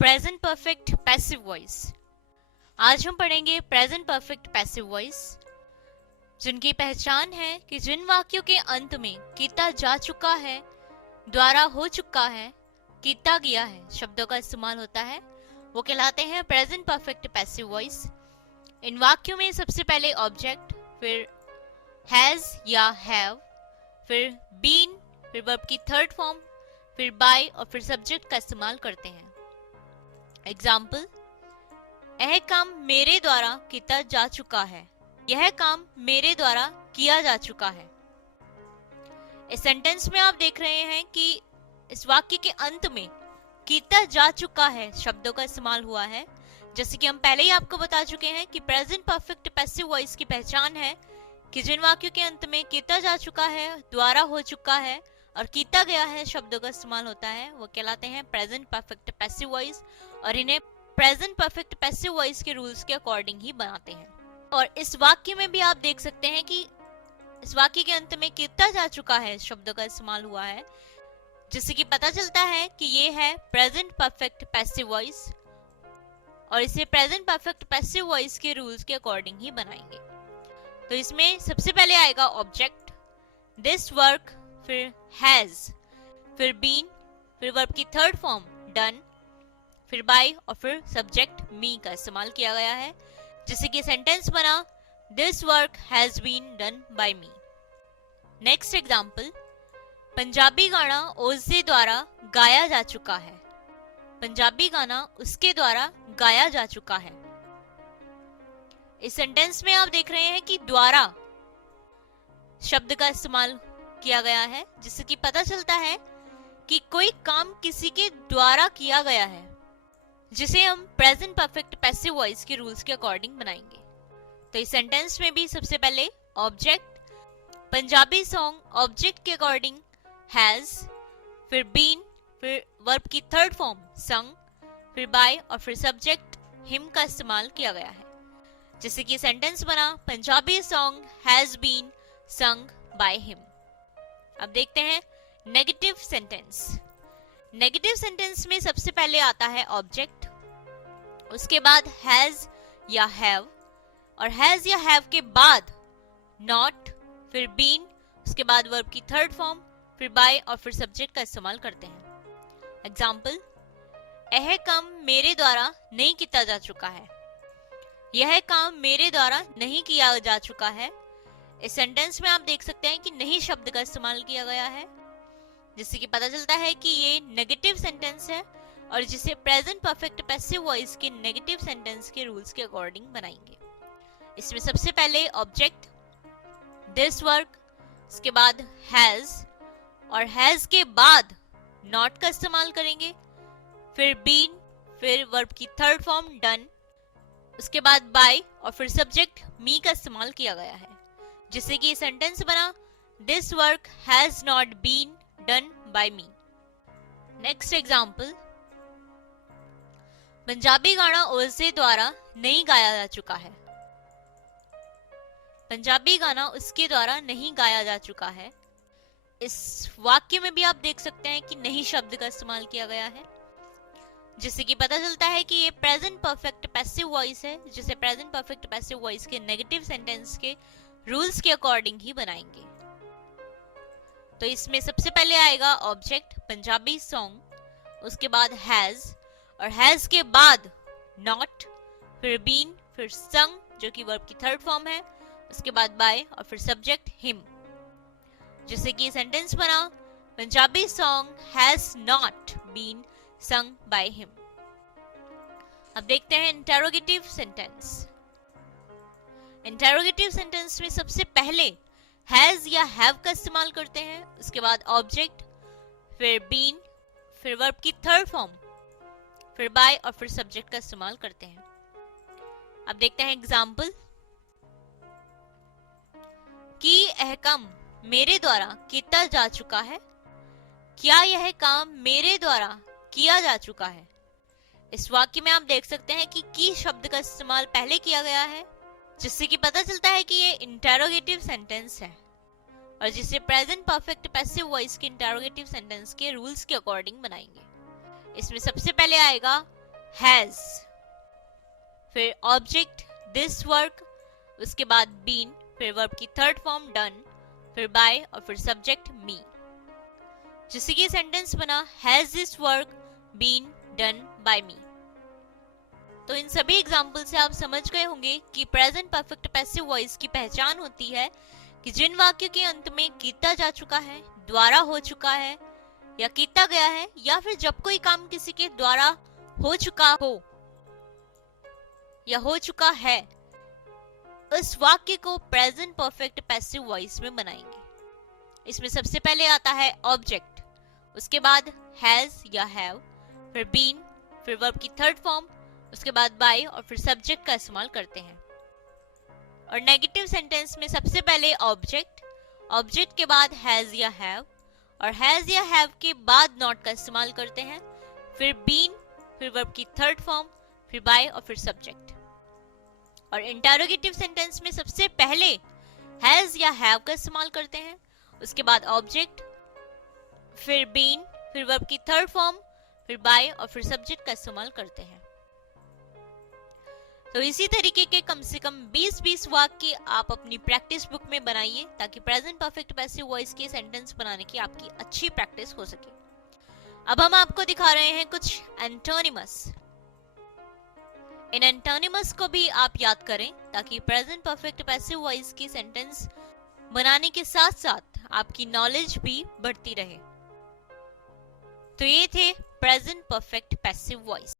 Present perfect passive voice. आज हम पढ़ेंगे प्रेजेंट परफेक्ट पैसिव वॉइस, जिनकी पहचान है कि जिन वाक्यों के अंत में कीता जा चुका है, द्वारा हो चुका है, कीता गया है शब्दों का इस्तेमाल होता है, वो कहलाते हैं प्रेजेंट परफेक्ट पैसिव वॉइस। इन वाक्यों में सबसे पहले ऑब्जेक्ट, फिर हैज या हैव, फिर बीन, फिर वर्ब की थर्ड फॉर्म, फिर बाय और फिर सब्जेक्ट का इस्तेमाल करते हैं। एग्जाम्पल, यह काम मेरे द्वारा किया जा चुका है। यह काम मेरे द्वारा किया जा चुका है। इस सेंटेंस में आप देख रहे हैं कि इस वाक्य के अंत में किया जा चुका है शब्दों का इस्तेमाल हुआ है। जैसे कि हम पहले ही आपको बता चुके हैं कि प्रेजेंट परफेक्ट पैसिव वॉइस की पहचान है कि जिन वाक्यों के अंत में किया जा चुका है, द्वारा हो चुका है और किया गया है शब्दों का इस्तेमाल होता है, वो कहलाते हैं प्रेजेंट परफेक्ट पैसिव वॉइस, और इन्हें प्रेजेंट परफेक्ट पैसिव वॉइस के रूल्स के अकॉर्डिंग ही बनाते हैं। और इस वाक्य में भी आप देख सकते हैं कि इस वाक्य के अंत में किया जा चुका है शब्दों का इस्तेमाल हुआ है, जिससे कि पता चलता है कि ये है प्रेजेंट परफेक्ट पैसिव वॉइस, और इसे प्रेजेंट परफेक्ट पैसिव वॉइस के रूल्स के अकॉर्डिंग ही बनाएंगे। तो इसमें सबसे पहले आएगा ऑब्जेक्ट, दिस वर्क, फिर हैज, फिर बीन, फिर वर्ब की थर्ड फॉर्म डन, फिर बाय और फिर सब्जेक्ट मी का इस्तेमाल किया गया है, जिससे कि सेंटेंस बना this work has been done by me. Next example, Punjabi गाना उसके द्वारा गाया जा चुका है। पंजाबी गाना उसके द्वारा गाया जा चुका है। इस सेंटेंस में आप देख रहे हैं कि द्वारा शब्द का इस्तेमाल किया गया है, जिससे कि पता चलता है कि कोई काम किसी के द्वारा किया गया है, जिसे हम प्रेजेंट परफेक्ट पैसिव वॉइस के रूल्स के अकॉर्डिंग बनाएंगे। तो इस सेंटेंस में भी सबसे पहले ऑब्जेक्ट, पंजाबी सॉन्ग ऑब्जेक्ट के अकॉर्डिंग हैज, फिर बीन, फिर वर्ब की थर्ड फॉर्म संग, फिर बाय और फिर सब्जेक्ट हिम का इस्तेमाल किया गया है, जिससे कि सेंटेंस बना Punjabi song has been sung by him. अब देखते हैं नेगेटिव सेंटेंस। नेगेटिव सेंटेंस में सबसे पहले आता है ऑब्जेक्ट, उसके बाद हैज या हैव, और हैज या हैव के बाद नॉट, फिर बीन, उसके बाद वर्ब की थर्ड फॉर्म, फिर बाय और फिर सब्जेक्ट का इस्तेमाल करते हैं। एग्जाम्पल, यह काम मेरे द्वारा नहीं किया जा चुका है। यह काम मेरे द्वारा नहीं किया जा चुका है। इस सेंटेंस में आप देख सकते हैं कि नहीं शब्द का इस्तेमाल किया गया है, जिससे कि पता चलता है कि ये नेगेटिव सेंटेंस है, और जिसे प्रेजेंट परफेक्ट पैसिव वॉइस के नेगेटिव सेंटेंस के रूल्स के अकॉर्डिंग बनाएंगे। इसमें सबसे पहले ऑब्जेक्ट दिस वर्क, उसके बाद हैज, और हैज के बाद नॉट का इस्तेमाल करेंगे, फिर बीन, फिर वर्ब की थर्ड फॉर्म डन, उसके बाद बाय और फिर सब्जेक्ट मी का इस्तेमाल किया गया है, जिससे कि सेंटेंस बना this work has not been done by me. Next example, Punjabi गाना उसके द्वारा नहीं गाया जा चुका है। पंजाबी गाना उसके द्वारा नहीं गाया जा चुका है। इस वाक्य में भी आप देख सकते हैं कि नहीं शब्द का इस्तेमाल किया गया है, जिससे कि पता चलता है कि ये प्रेजेंट परफेक्ट पैसिव वॉइस है, जिसे प्रेजेंट परफेक्ट पैसिव वॉइस के नेगेटिव सेंटेंस के रूल्स के अकॉर्डिंग ही बनाएंगे। तो इसमें सबसे पहले आएगा ऑब्जेक्ट पंजाबी सॉन्ग, उसके बाद हैज, और हैज के बाद नॉट, फिर बीन, फिर संग जो कि वर्ब की थर्ड फॉर्म है, उसके बाद बाय और फिर सब्जेक्ट हिम, जिससे कि सेंटेंस बना Punjabi song has not been sung by him। अब देखते हैं इंटेरोगेटिव सेंटेंस। इंटेरोगेटिव सेंटेंस में सबसे पहले हैज या हैव का इस्तेमाल करते हैं, उसके बाद ऑब्जेक्ट, फिर बीन, फिर वर्ब की थर्ड फॉर्म, फिर बाय और फिर सब्जेक्ट का इस्तेमाल करते हैं। अब देखते हैं एग्जाम्पल, कि यह काम मेरे द्वारा किया जा चुका है। क्या यह काम मेरे द्वारा किया जा चुका है। इस वाक्य में आप देख सकते हैं कि की शब्द का इस्तेमाल पहले किया गया है, जिससे कि पता चलता है कि ये इंटेरोगेटिव सेंटेंस है, और जिसे प्रेजेंट परफेक्ट पैसिव वॉइस के इंटेरोगेटिव सेंटेंस के रूल्स के अकॉर्डिंग बनाएंगे। इसमें सबसे पहले आएगा हैज, फिर ऑब्जेक्ट दिस वर्क, उसके बाद बीन, फिर वर्ब की थर्ड फॉर्म डन, फिर बाय और फिर सब्जेक्ट मी। जिससे कि सेंटेंस बना has this work been done by me. तो इन सभी एग्जाम्पल से आप समझ गए होंगे कि प्रेजेंट परफेक्ट पैसिव वॉइस की पहचान होती है कि जिन वाक्यों के अंत में कीता जा चुका है, द्वारा हो चुका है या कीता गया है, या फिर जब कोई काम किसी के द्वारा हो चुका हो या हो चुका है, उस वाक्य को प्रेजेंट परफेक्ट पैसिव वॉइस में बनाएंगे। इसमें सबसे पहले आता है ऑब्जेक्ट, उसके बाद हैज या हैव, फिर बीन, फिर वर्ब की थर्ड फॉर्म, उसके बाद बाय और फिर सब्जेक्ट का इस्तेमाल करते हैं। और नेगेटिव सेंटेंस में सबसे पहले ऑब्जेक्ट, ऑब्जेक्ट के बाद हैज या हैव, और हैज या हैव के बाद नॉट का इस्तेमाल करते हैं, फिर बीन, फिर वर्ब की थर्ड फॉर्म, फिर बाय और फिर सब्जेक्ट। और इंटरोगेटिव सेंटेंस में सबसे पहले हैज या हैव का इस्तेमाल करते हैं, उसके बाद ऑब्जेक्ट, फिर बीन, फिर वर्ब की थर्ड फॉर्म, फिर बाय और फिर सब्जेक्ट का इस्तेमाल करते हैं। तो इसी तरीके के कम से कम 20-20 वाक्य आप अपनी प्रैक्टिस बुक में बनाइए ताकि प्रेजेंट परफेक्ट पैसिव वॉइस के सेंटेंस बनाने की आपकी अच्छी प्रैक्टिस हो सके। अब हम आपको दिखा रहे हैं कुछ एंटोनिमस। इन एंटोनिमस को भी आप याद करें ताकि प्रेजेंट परफेक्ट पैसिव वॉइस की सेंटेंस बनाने के साथ साथ आपकी नॉलेज भी बढ़ती रहे। तो ये थे प्रेजेंट परफेक्ट पैसिव वॉइस।